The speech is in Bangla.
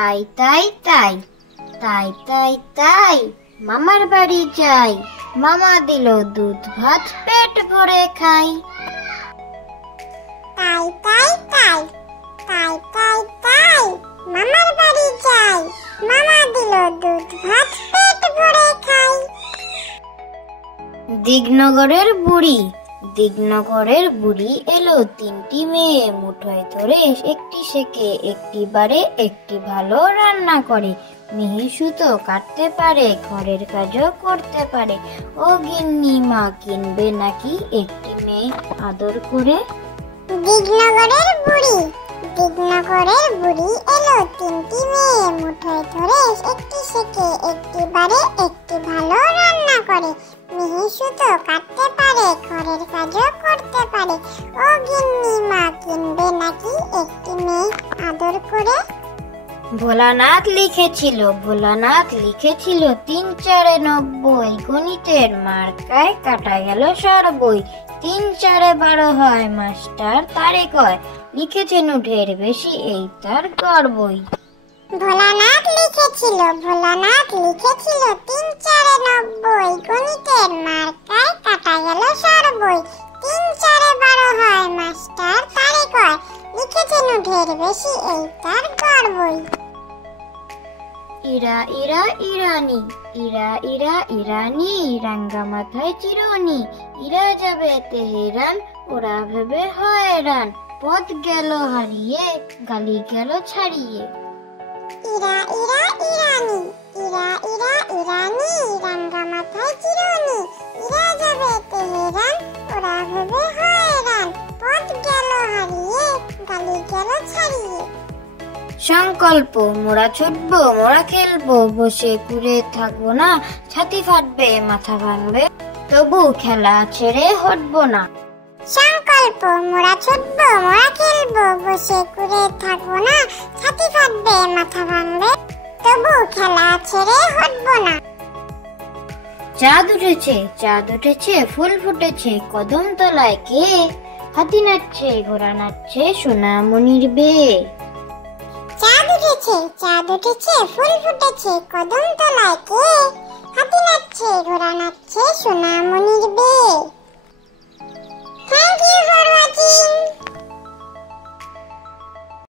তাই তাই তাই তাই তাই তাই মামার বাড়ি যাই, মামা দিল দুধ ভাত পেট ভরে খাই। তাই তাই তাই তাই তাই তাই মামার বাড়ি যাই, মামা দিল দুধ ভাত পেট ভরে খাই। দিগনগরের বুড়ি এলো তিনটি মেয়ে, মুঠোয় ধরে একটি শেখে একটি বারে, একটি ভালো রান্না করে। মিহি সুতো কাটতে পারে, ঘরের কাজও করতে পারে। ও গিন্নি মা কিনবে নাকি একটি মেয়ে আদর করে? দিগনগরের বুড়ি এলো তিনটি মেয়ে, মুঠোয় ধরে একটি শেখে একটি বারে, একটি ভালো রান্না করে। মিহি সুতো কাটতে পারে, ঘরের কাজও করতে পারে। ও গিন্নি মা কিনবে নাকি একটি মেয়ে আদর করে? ভোলানাথ লিখেছিল ৩ ৪ ৯০, গণিতের মার্কায় কাটা গেল সরবই। ৩ ৪ ১২ হয় মাস্টার তারে কয়, লিখেছেন ঢের বেশি এই তার গর্বই। ভোলানাথ লিখেছিল ৩ ৪ ৯০, গণিতের মার্কায় কাটা গেল সরবই। ৩ ৪ ১২ হয় মাস্টার তারে কয়, লিখেছেন ঢের বেশি এই তার গর্বই। ইরা ইরানি, রাঙ্গা মাথায় চিরুনি। ইরা যাবে তেহেরান, ওরা ভেবে হয়রান। পথ গেল হারিয়ে, গালি গেল ছাড়িয়ে। ইরা ইরানি, রাঙ্গা মাথায় চিরুনি। ইরা যাবে তেহেরান, ওরা ভেবে হয়রান। পথ গেল হারিয়ে, গালি গেল ছাড়িয়ে। সংকল্প, মোরা ছুটবো, মোরা খেলবো, বসে ঘুরে থাকবো না। ছাতি ফাটবে, মাথা ভাঙবে, তবু খেলা ছেড়ে হটবো না। সংকল্প, মোরা ছুটবো, মোরা খেলবো, বসে ঘুরে থাকবো না। ছাতি ফাটবে, মাথা ভাঙবে, তবু খেলা ছেড়ে হটবো না। চাঁদ উঠেছে, ফুল ফুটেছে, কদম তলায় কে? হাতি নাচছে, ঘোড়া নাচছে, সোনামণির বেয়ে। চাঁদ উঠেছে, ফুল ফুটেছে, কদম তলায় কে? হাতি নাচছে, ঘোড়া নাচছে, সোনামণির বেয়ে। Thank you for watching.